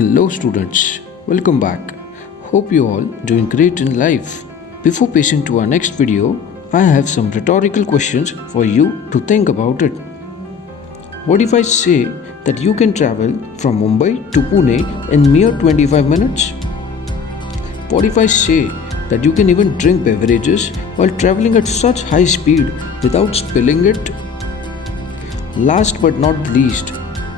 Hello students, welcome back. Hope you all doing great in life. Before passing to our next video, I have some rhetorical questions for you to think about it. What if I say that you can travel from Mumbai to Pune in mere 25 minutes? What if I say that you can even drink beverages while traveling at such high speed without spilling it? Last but not least,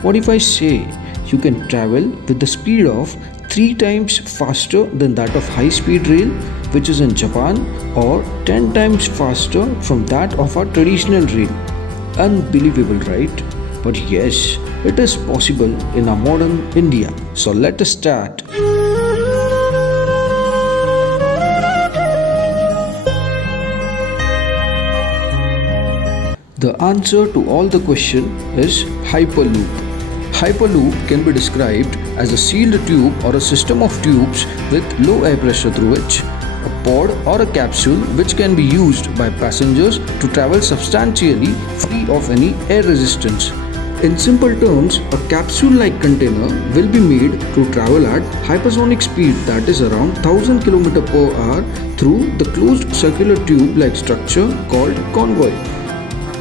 what if I say you can travel with the speed of 3 times faster than that of high speed rail, which is in Japan, or 10 times faster from that of our traditional rail? Unbelievable, right? But yes, it is possible in our modern India. So let us start. The answer to all the question is Hyperloop. Hyperloop can be described as a sealed tube or a system of tubes with low air pressure through which a pod or a capsule which can be used by passengers to travel substantially free of any air resistance. In simple terms, a capsule-like container will be made to travel at hypersonic speed, that is around 1000 km per hour, through the closed circular tube-like structure called convoy.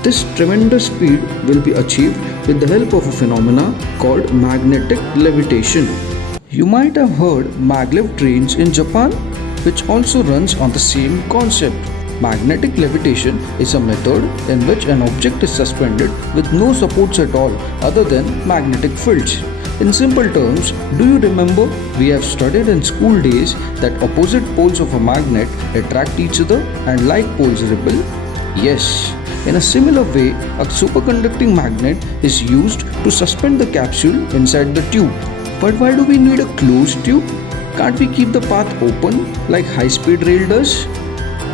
This tremendous speed will be achieved with the help of a phenomena called magnetic levitation. You might have heard maglev trains in Japan, which also runs on the same concept. Magnetic levitation is a method in which an object is suspended with no supports at all other than magnetic fields. In simple terms, do you remember we have studied in school days that opposite poles of a magnet attract each other and like poles repel? Yes. In a similar way, a superconducting magnet is used to suspend the capsule inside the tube. But why do we need a closed tube? Can't we keep the path open like high-speed rail does?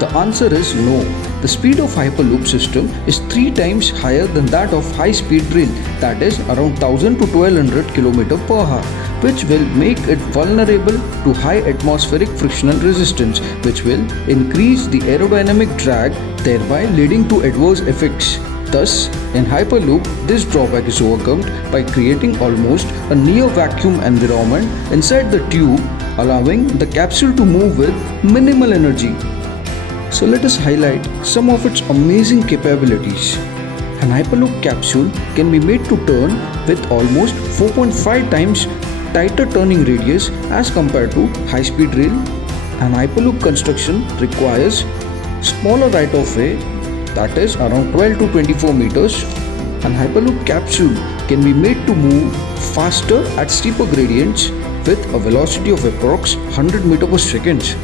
The answer is no. The speed of Hyperloop system is 3 times higher than that of high-speed rail, that is around 1000 to 1200 km per hour, which will make it vulnerable to high atmospheric frictional resistance, which will increase the aerodynamic drag, thereby leading to adverse effects. Thus, in Hyperloop, this drawback is overcome by creating almost a near vacuum environment inside the tube, allowing the capsule to move with minimal energy. So let us highlight some of its amazing capabilities. An Hyperloop capsule can be made to turn with almost 4.5 times tighter turning radius as compared to high-speed rail. An Hyperloop construction requires smaller right of way, that is around 12 to 24 meters. An Hyperloop capsule can be made to move faster at steeper gradients with a velocity of approx 100 meters per second.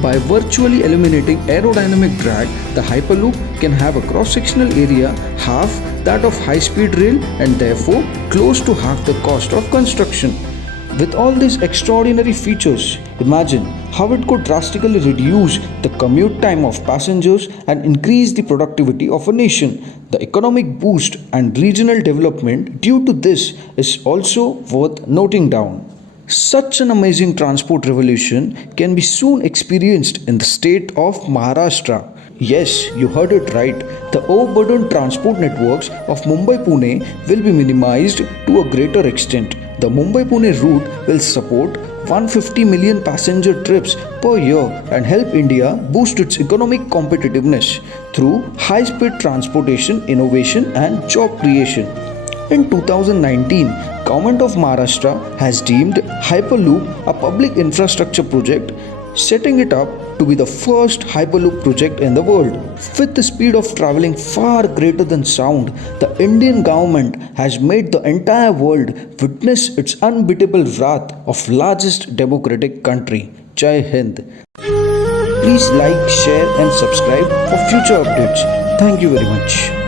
By virtually eliminating aerodynamic drag, the Hyperloop can have a cross-sectional area half that of high-speed rail and therefore close to half the cost of construction. With all these extraordinary features, imagine how it could drastically reduce the commute time of passengers and increase the productivity of a nation. The economic boost and regional development due to this is also worth noting down. Such an amazing transport revolution can be soon experienced in the state of Maharashtra. Yes, you heard it right. The overburdened transport networks of Mumbai-Pune will be minimized to a greater extent. The Mumbai-Pune route will support 150 million passenger trips per year and help India boost its economic competitiveness through high-speed transportation, innovation and job creation. In 2019, Government of Maharashtra has deemed Hyperloop a public infrastructure project, setting it up to be the first Hyperloop project in the world. With the speed of traveling far greater than sound, the Indian government has made the entire world witness its unbeatable wrath of largest democratic country. Jai Hind. Please like, share and subscribe for future updates. Thank you very much.